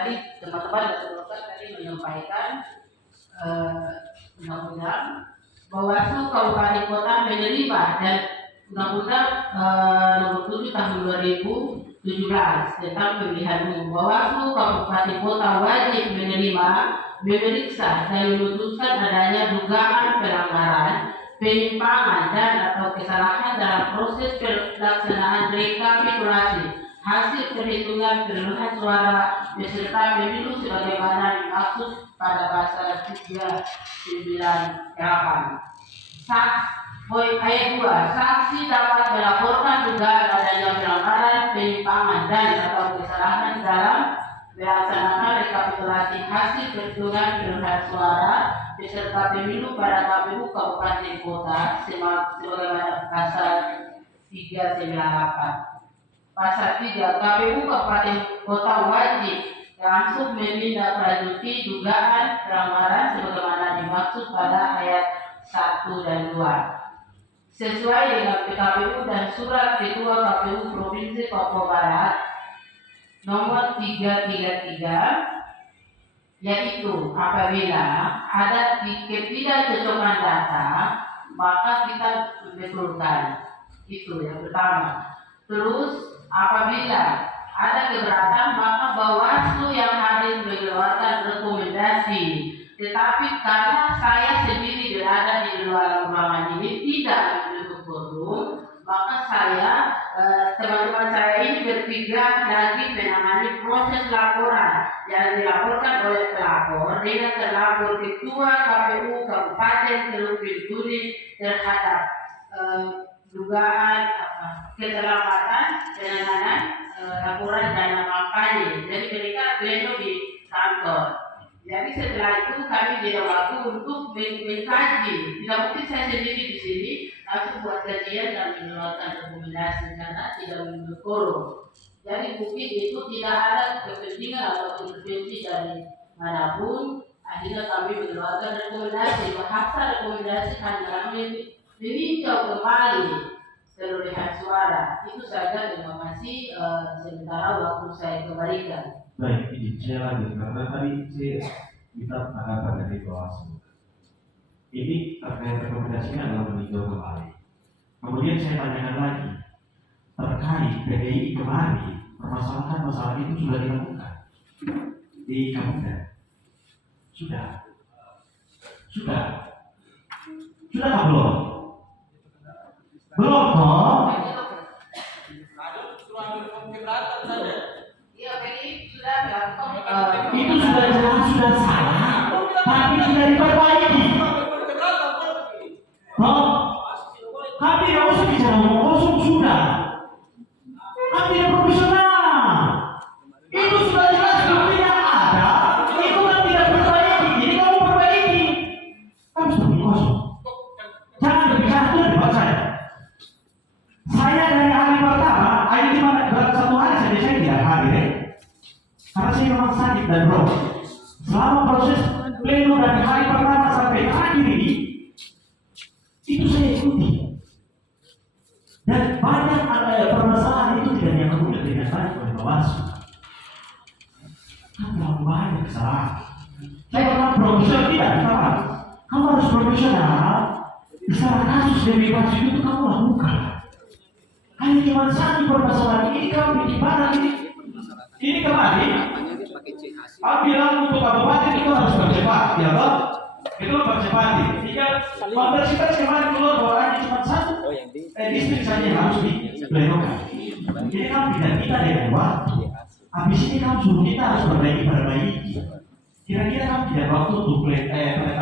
tadi teman-teman dan dokter tadi menyampaikan undang-undang Bawaslu Kabupaten Kota menerima dan Undang-Undang Nomor 7 Tahun 2017 tentang pemilihan umum. Bawaslu Kabupaten Kota wajib menerima, memeriksa dan memutuskan adanya dugaan pelanggaran, penyimpangan dan atau kesalahan dalam proses pelaksanaan rekapitulasi hasil perhitungan perolehan suara peserta pemilu sebagaimana dimaksud pada pasal 398. Poin ayat 2, saksi dapat melaporkan dugaan adanya pelanggaran, penyimpangan dan atau kesalahan dalam melaksanakan rekapitulasi hasil perhitungan perolehan suara peserta pemilu pada KPU Kabupaten Kota sebagaimana pasal 398. Pasal 3, KPU Kabupaten Kota wajib langsung menindaklanjuti dugaan pelanggaran sebagaimana dimaksud pada ayat 1 dan 2. Sesuai dengan PKPU dan surat Ketua KPU Provinsi Papua Barat nomor 333, yaitu apabila ada ketidakcocokan data maka kita betulkan. Itu yang pertama. Terus apabila ada keberatan maka Bawaslu yang harus mengeluarkan rekomendasi. Tetapi karena saya sendiri berada di luar ruangan ini tidak mendukung forum, maka saya teman-teman saya ini bertiga lagi menangani proses laporan yang dilaporkan oleh pelapor dengan terlapor Ketua KPU Kabupaten Teluk Bintuni terhadap dugaan keterlambatan penanganan laporan dana kampanye. Jadi mereka pleno di kantor. Jadi setelah itu kami ada waktu untuk mengkaji. Tidak mungkin saya sendiri di sini langsung buat kajian dan mengeluarkan rekomendasi karena tidak menurut forum. Jadi mungkin itu tidak ada kepentingan atau intervensi dari manapun. Akhirnya kami mengeluarkan rekomendasi. Bahasa rekomendasi hanya meninjau kembali perolehan suara. Itu saja. Terima kasih. Sementara waktu saya kembalikan. Baik, izin saya lanjut karena tadi kita tanggapan dari Bawaslu. Ini terkait rekomendasinya adalah meninjau kembali. Kemudian saya tanyakan lagi terkait PDI kemarin, permasalahan masalah itu sudah dilakukan di Kabupaten. Sudah tak belum? Belum kok. Itu sudah jelas sudah salah, tapi tidak diperbaiki. Kami tidak usah bicara ngomong kosong sudah. Kami tidak profesional. Itu sudah jelas buktinya ada. Itu kan tidak diperbaiki. Jadi kamu perbaiki. Kamu seperti kosong. Jangan berbicara itu di depan saya. Saya dari hari pertama, hari di mana satu hari saja saya tidak hadir. Karena saya memang sakit dan roh. Selama proses pleno dari hari pertama sampai akhir ini, itu saya ikuti. Dan banyak permasalahan itu tidak diakomodir dengan baik oleh Bawaslu. Kan terlalu banyak kesalahan. Saya pernah profesional tidak, kenapa? Kamu harus profesional. Misalnya kasus demi kasus itu kamu lakukan. Hanya cuma satu permasalahan ini kamu bikin barang ini. Ini kemarin, aku bilang untuk kabupaten itu harus percepat, ya toh? Itu percepat. Jika universitas kemarin keluar bahwa hanya cuma satu distrik saja yang harus diplenokan. Jadi kamu kita dengan waktu. Habis ini kamu suruh kita harus perbaiki. Kira-kira kamu tidak waktu untuk penetapan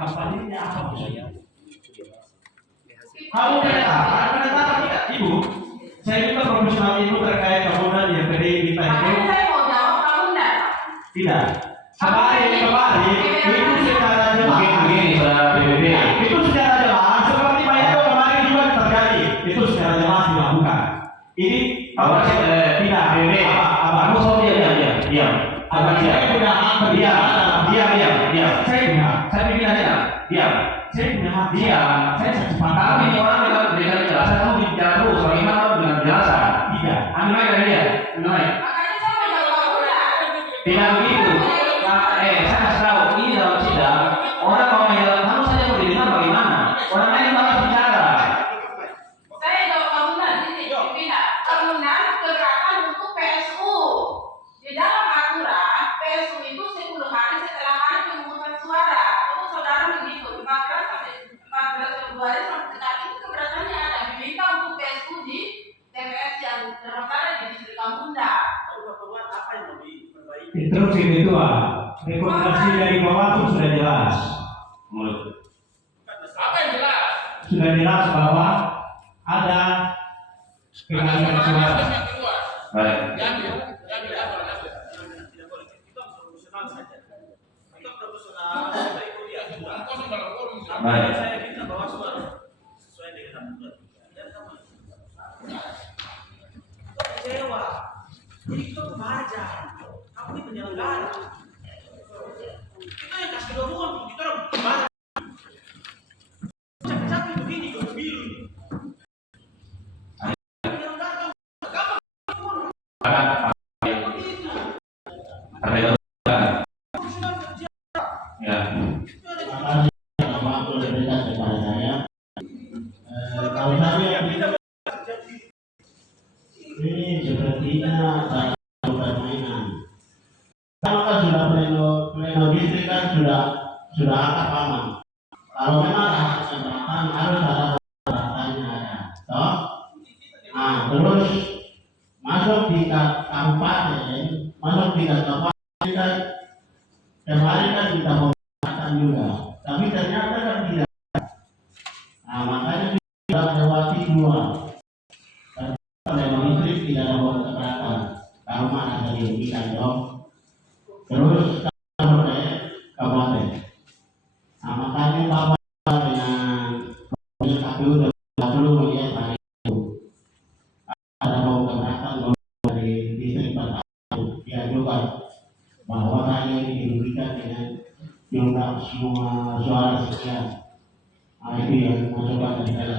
kabupaten ini apa maksudnya? Kamu penetapan tidak, Ibu? Saya minta profesional Ibu terkait kemudian yang PDI minta itu. Saya mau jawab, kamu enggak? Tidak. Kemarin itu secara jelas. Itu secara jelas seperti Pak kemarin juga terjadi. Itu secara jelas dilakukan. Ini tidak. Aku mau diam. Saya punya hak diam. Saya bikin aja. Diam. Saya punya hak diam. Saya secepat. Tapi ini orang dengan jelasan kamu bicara terus. Bagaimana dengan jelasan? Tidak. Anda dari dia. Makanya saya mau jawab kamu enggak? Tidak begitu. Nah, saya kasih tahu, ini dalam sidang, orang kalau mengira kamu saja mau didengar bagaimana? Orang lain malah bicara. Saya jawab bangunan ini, pimpinan. Bangunan gerakan untuk PSU. Di dalam aturan, PSU itu 10 hari setelah hari pemungutan suara. Itu saudara begitu, 14 sampai 14 Februari sampai saat itu keberatannya ada. Diminta untuk PSU di TPS yang termasuk di distrik Kamunda. Instruksi ketua, rekomendasi dari Bawaslu sudah jelas. Apa yang jelas? Sudah jelas bahwa ada pengalihan suara. Yang kedua, Baik. diambil apa? Tidak boleh. Kita profesional saja. Kita profesional, kita ikuti aturan. Kosong dalam forum. Baik. Saya minta Bawaslu sesuai dengan aturan. Dan kamu kecewa. Jadi kita pemaja. Kamu ini penyelenggara. Kita yang kasih dorongan, kita orang pemaja. Capek-capek begini ke pemilu. Ya. Waktu diberikan kepada saya. Kalau saya ini sepertinya permainan. Kalau kan sudah pleno distrik kan sudah akad paman. Kalau memang ada keberatan harus ada keberatannya ada. Toh? Nah, terus masuk di kabupaten, masuk di kabupaten kemarin kan kita pemerintahan juga, tapi ternyata kan tidak. Nah, makanya kita lewati dua. Pleno distrik tidak ada keberatan. Kalau mana ada dirugikan dong. Terus sampai kabupaten. Nah, makanya Bapak dengan KPU dan perlu melihat hal itu. Ada mau keberatan dari distrik Batam, dia juga bahwa saya ini dirugikan dengan jumlah semua suara sekian. Nah, itu yang masukkan dari saya.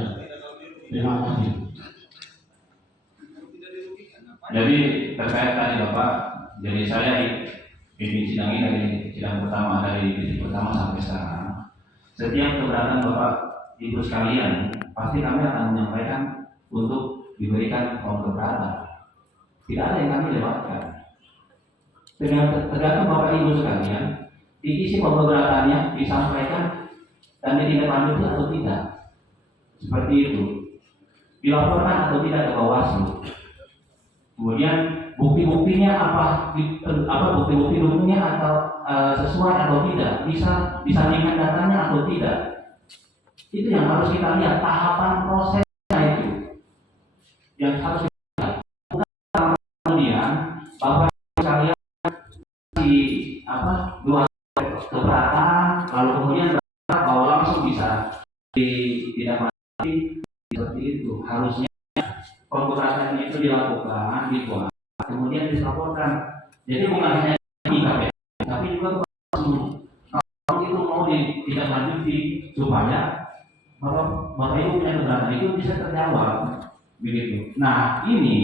Terima kasih. Jadi terkait tadi Bapak, jadi saya pimpin sidang ini dari sidang pertama dari titik pertama sampai sekarang. Setiap keberatan Bapak Ibu sekalian, pasti kami akan menyampaikan untuk diberikan form keberatan. Tidak ada yang kami lewatkan. Tergantung Bapak Ibu sekalian, isi form keberatannya disampaikan dan ditindaklanjuti atau tidak. Seperti itu. Dilaporkan atau tidak ke Bawaslu. Kemudian bukti-buktinya apa bukti-bukti dukungnya atau sesuai atau tidak, bisa disandingkan datanya atau tidak. Itu yang harus kita lihat, tahapan prosesnya itu yang harus kita lihat. Bukan kemudian Bapak sekalian dua keberatan lalu kemudian bahwa langsung bisa ditindaklanjuti seperti itu. Harusnya pemberatan itu dilakukan, dibuat, kemudian dilaporkan. Jadi bukan hanya ini KPK, tapi juga kalau itu mau ditindaklanjuti supaya Bapak Ibu punya keberatan itu bisa terjawab, begitu. Nah, ini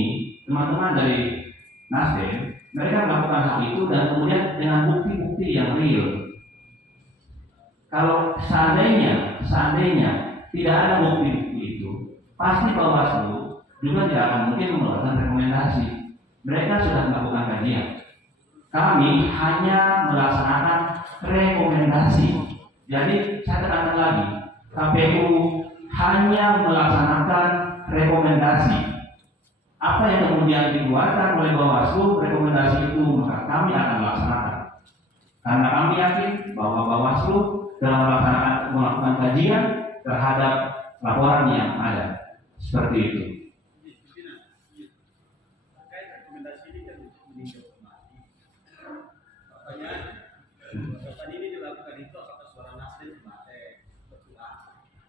teman-teman dari Nasdem, mereka melakukan hal itu dan kemudian dengan bukti-bukti yang real. Kalau seandainya tidak ada bukti itu, pasti Bawaslu juga tidak akan mungkin mengeluarkan rekomendasi. Mereka sudah melakukan kajian. Kami hanya melaksanakan rekomendasi. Jadi saya tekankan lagi, KPU hanya melaksanakan rekomendasi. Apa yang kemudian dikeluarkan oleh Bawaslu, rekomendasi itu maka kami akan melaksanakan. Karena kami yakin bahwa Bawaslu dalam melakukan kajian terhadap laporan yang ada. Seperti itu.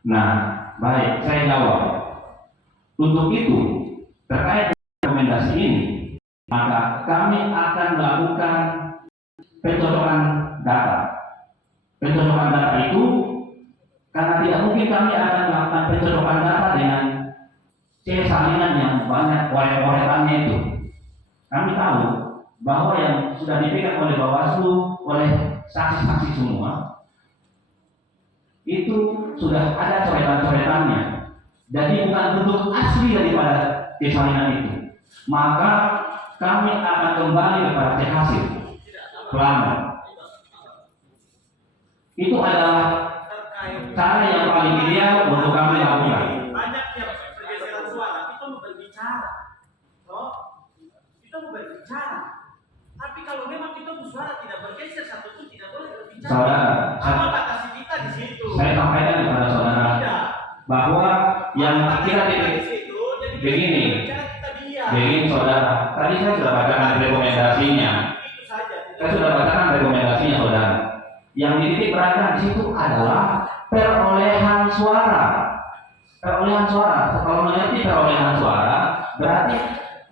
Nah, baik, saya jawab. Untuk itu, terkait rekomendasi ini, maka kami akan melakukan pencocokan data. Pencocokan data itu, karena tidak mungkin kami akan melakukan pencocokan data dengan C salinan yang banyak coret-coretannya itu. Kami tahu bahwa yang sudah dipegang oleh Bawaslu, oleh saksi-saksi semua, itu sudah ada coretan-coretannya. Jadi bukan bentuk asli daripada salinan itu. Maka kami akan kembali kepada hasil pelanggan. Itu adalah cara yang paling ideal untuk kami lakukan. Banyak yang pergeseran suara, kita mau berbicara, toh kita mau berbicara. Tapi kalau memang kita suara tidak bergeser, satu pun tidak boleh berbicara. Saudara, Apa batasi kita di situ? saya sampaikan kepada saudara Tidak. bahwa yang kita di titik situ, jadi begini. bicara kita diam. Begini saudara, tadi saya sudah bacakan rekomendasinya. Itu saja. Saya sudah bacakan rekomendasinya saudara. Yang dititik beratkan di situ adalah perolehan suara. Perolehan suara. Kalau mengerti perolehan suara, berarti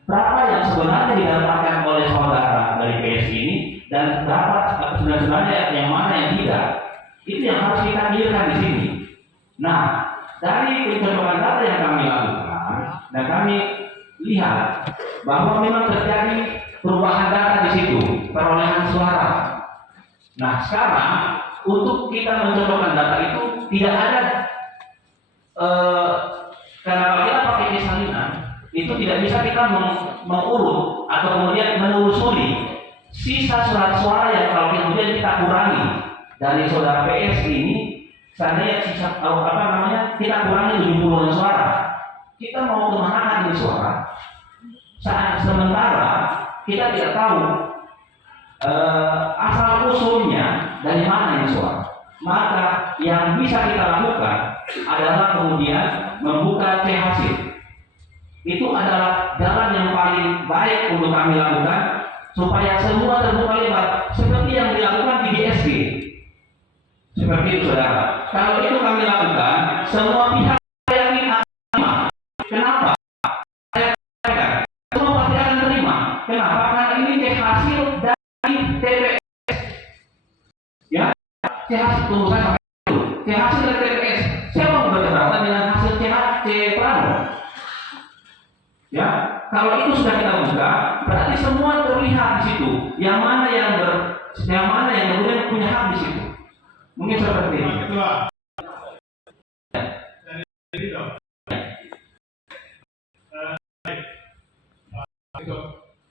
berapa yang sebenarnya didapatkan oleh saudara dari PS ini dan berapa sebenarnya yang mana yang tidak. Itu yang harus kita clearkan di sini. Nah, dari pencocokan data yang kami lakukan dan kami lihat bahwa memang terjadi perubahan data di situ, perolehan suara. Nah, sekarang untuk kita mencocokkan data itu tidak ada karena kita pakai salinan itu tidak bisa kita mengurut atau kemudian menelusuri sisa surat suara yang kalau kemudian kita kurangi dari saudara PS ini, seandainya sisa kita kurangi 70 suara, kita mau kemana ini suara? Sementara kita tidak tahu asal usulnya dari mana ini suara. Maka yang bisa kita lakukan adalah kemudian membuka hasil. Itu adalah jalan yang paling baik untuk kami lakukan supaya semua terbuka lebar seperti yang dilakukan di BSG. Seperti itu saudara. Kalau itu kami lakukan, semua pihak yakin akan terima. Kenapa? Saya katakan, semua pasti akan terima. Kenapa? Karena ini hasil dari TPS. Ya, hasil tunggu saya sampai itu. Hasil dari TPS. Siapa mau berkeberatan dengan hasil C plano? Ya, kalau itu sudah kita buka, berarti semua terlihat di situ. Yang mana yang kemudian punya hak di situ. Mungkin seperti ini. Ketua. Dari itu. Itu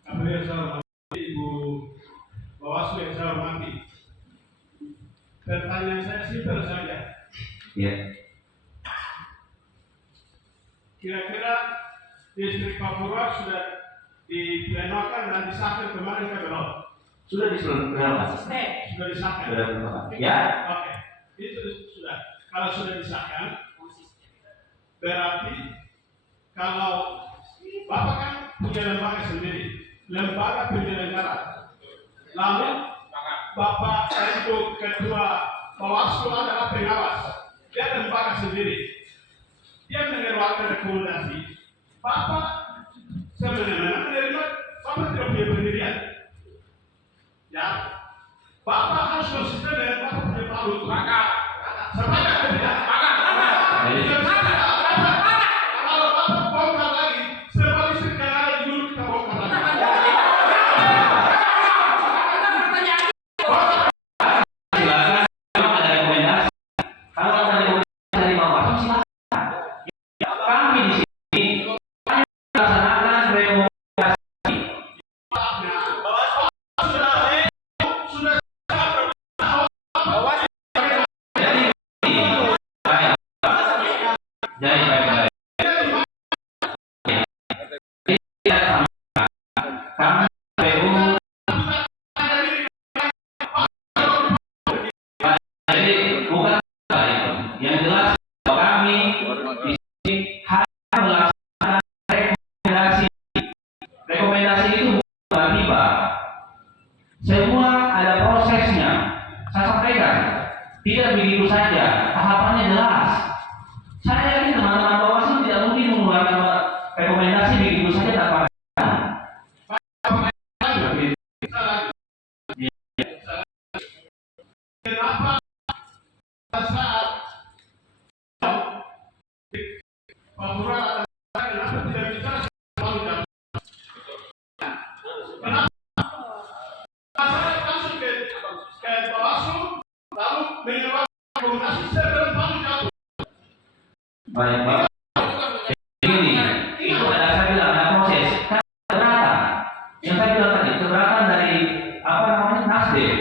kami yang saya hormati, Ibu Bawaslu yang saya hormati. Pertanyaan saya simpel saja. Ya. Kira-kira distrik Papua sudah diplenokan dan disahkan kemarin ke belum? Sudah diselesaikan. Sudah disahkan. Sudah diselesaikan. Ya. Oke, itu sudah. Kalau sudah disahkan, berarti kalau Bapak kan punya lembaga sendiri, lembaga penyelenggara. Lalu Bapak itu ketua Bawaslu adalah pengawas. Dia lembaga sendiri. Dia mengeluarkan rekomendasi. Bapak sebenarnya menerima. Bapak tidak punya pendirian. Ya, Bapak harus konsisten dengan Bapak punya palu. Sepakat atau tidak? Kalau Bapak bongkar lagi, seperti sekarang dulu kita bongkar lagi. Silakan kalau ada rekomendasi. Kalau ada rekomendasi dari Bawaslu silakan. Ya, kami di sini hanya melaksanakan rekomendasi. Jadi baik-baik. Kami PU jadi bukan itu. Yang jelas bahwa kami di sini hanya melaksanakan rekomendasi. Rekomendasi itu bukan tiba-tiba. Semua ada prosesnya. Saya sampaikan, tidak begitu saja. Tahapannya jelas. Saya yakin teman-teman Bawaslu tidak mungkin mengeluarkan rekomendasi begitu saja tanpa Kenapa saat Papua kenapa tidak bicara selalu dalam? Kenapa? ke Bawaslu, lalu menyerahkan rekomendasi sebagai tanggung jawab. Baik, Bapak. Ini, itu ada saya bilang ada proses. Kan keberatan. Yang saya bilang tadi, keberatan dari apa namanya Nasdem.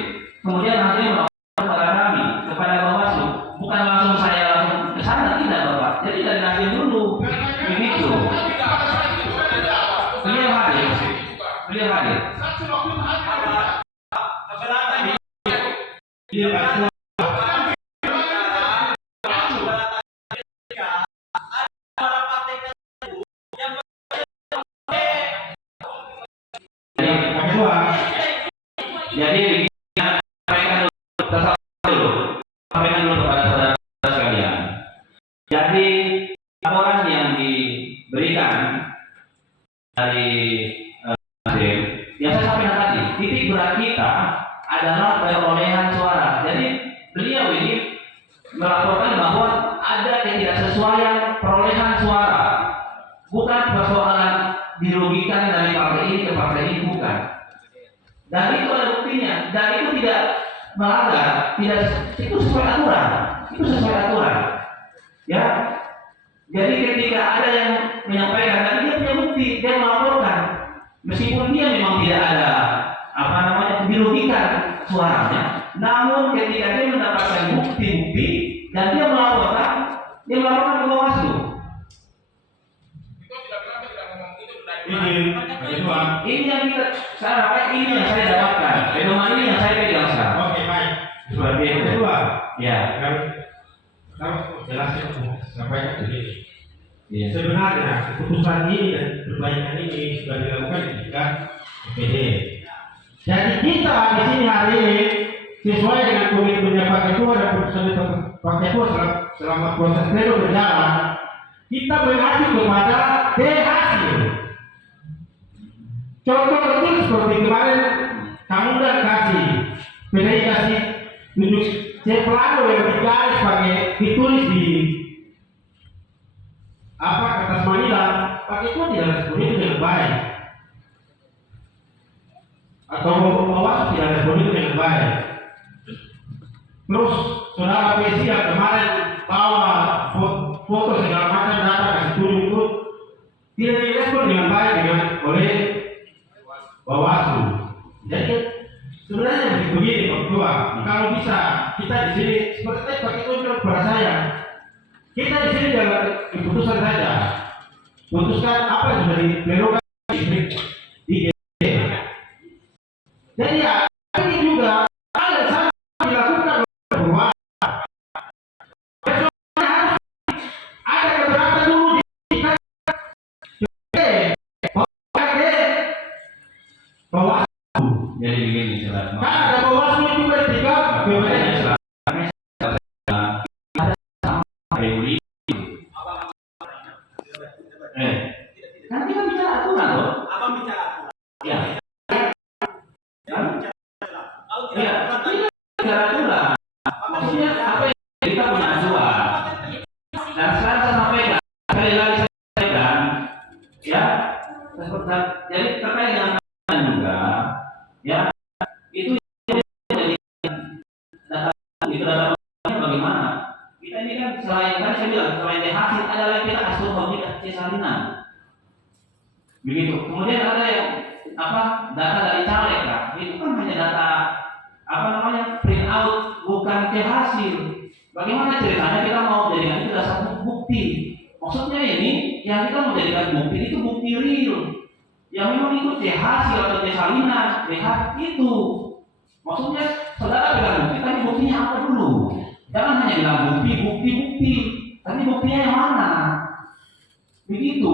Kemudian Nasdem melakukan kepada kami, kepada Bawaslu. Bukan langsung saya langsung ke sana, tidak Bapak. Jadi dari Nasdem dulu. Begitu. Beliau hadir. Beliau hadir. Saksi waktu itu hadir. Keberatan di Iya, Pak. Jadi sampaikan dulu kepada saudara sekalian. Jadi laporan yang diberikan dari Nasdem, yang saya sampaikan tadi, titik berat kita adalah perolehan suara. Jadi beliau ini melaporkan bahwa ada ketidaksesuaian perolehan suara, bukan persoalan dirugikan dari partai ini ke partai ini, bukan. Dan itu ada buktinya, dan itu tidak melanggar, itu sesuai aturan, ya. Jadi ketika ada yang menyampaikan, dan dia punya bukti, dia melaporkan, meskipun dia memang tidak ada apa namanya dirugikan suaranya, namun ketika dia mendapatkan bukti-bukti dan dia melaporkan ke Bawaslu. Ini yang kita sekarang ini yang saya dapatkan, pedoman ini yang saya pegang sekarang. Oke, baik. Seperti itu. Kedua, Ya. kalau jelasnya sampaikan begini. Iya. Sebenarnya keputusan ini dan perbaikan ini sudah dilakukan di tingkat DPD. Jadi kita di sini hari ini sesuai dengan komitmennya Pak Ketua dan keputusan Pak Ketua selama proses pleno berjalan, kita mengacu kepada hasil. Contoh kecil seperti kemarin kamu dan kasih PDI kasih tunjuk C-Plano yang digaris pakai ditulis di kertas manila, pakai itu tidak respon itu dengan baik, atau Bawaslu tidak respon itu dengan baik. Terus saudara PC yang kemarin bawa foto segala macam data kasih tunjuk itu tidak direspon dengan baik oleh Bawaslu. Jadi sebenarnya begini Pak Ketua, kalau bisa kita di sini seperti Pak Ketua bilang kepada saya, kita di sini jangan keputusan saja, putuskan apa yang sudah diplenokan di GD. Jadi ya ini juga hal yang sama dilakukan oleh Bawaslu. Ada keberatan dulu di Bawaslu. Jadi begini jelas. Kan ada Bawaslu juga di tiga BPN. Nanti kan bicara aturan loh. Abang bicara. Ya. Kalau Ya. tidak Bicara aturan. Maksudnya apa yang kita punya acuan. Dan sekarang saya sampaikan, sekali lagi saya sampaikan, ya. Jadi terkait dengan juga, ya. Itu jadi data itu data bagaimana? Kita ini kan selain tadi saya bilang selain hasil ada lagi kita asumsi salinan. Begitu. Kemudian ada yang data dari caleg kan? Itu kan hanya data print out bukan hasil. Bagaimana ceritanya kita mau jadikan itu satu bukti? Maksudnya ini yang kita mau jadikan bukti itu bukti real. Yang memang itu hasil atau salinan, lihat itu. Maksudnya saudara bilang bukti, tapi buktinya apa dulu? Jangan hanya bilang bukti, tapi buktinya yang mana? Begitu.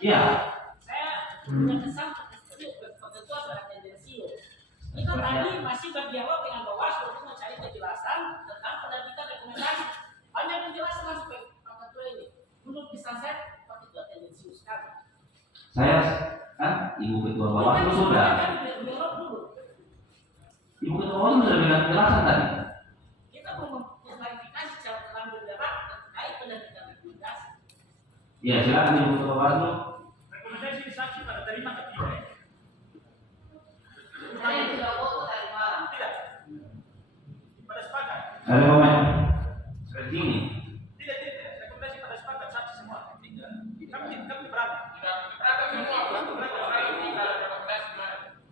Ya. Saya punya kesan ketua sangat tendensius. Kita tadi masih berdialog dengan Bawaslu untuk mencari kejelasan tentang penerbitan rekomendasi. Banyak penjelasan langsung Pak Ketua ini. Menurut bisa saya Pak Ketua tendensius sekali. Saya kan Ibu Ketua Bawaslu sudah. Ibu Ketua Bawaslu sudah bilang penjelasan tadi. Kita mau mengklarifikasi secara terang benderang terkait penerbitan rekomendasi. Ya silakan Ibu Ketua Bawaslu. rekomendasi saksi pada terima atau tidak? Saya sudah foto tadi malam. Tidak. Ada komen seperti ini. Tidak, rekomendasi pada sepakat saksi semua. Tidak. Kami berapa?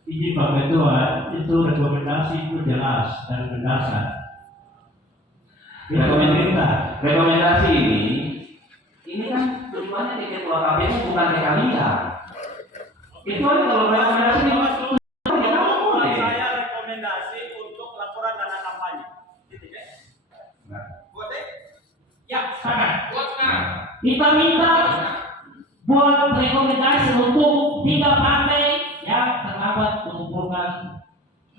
Izin Pak Ketua, itu rekomendasi itu jelas dan berdasar. Rekomendasi ini kan tujuannya di ketua KPU bukan ke kalian. Kecuali kalau rekomendasi ini Saya rekomendasi untuk laporan dana kampanye. Titik ya? Buat deh. Ya, sepakat. Buatkan. Kita minta buat rekomendasi untuk 3 partai yang terlambat mengumpulkan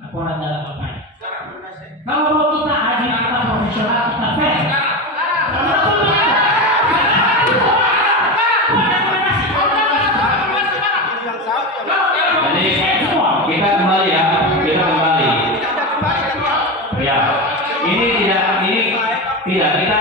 laporan dalam kampanye. Kalau mau kita adil, kita profesional, kita fair. Jadi kita kembali ya, kita kembali. Ya, ini tidak kita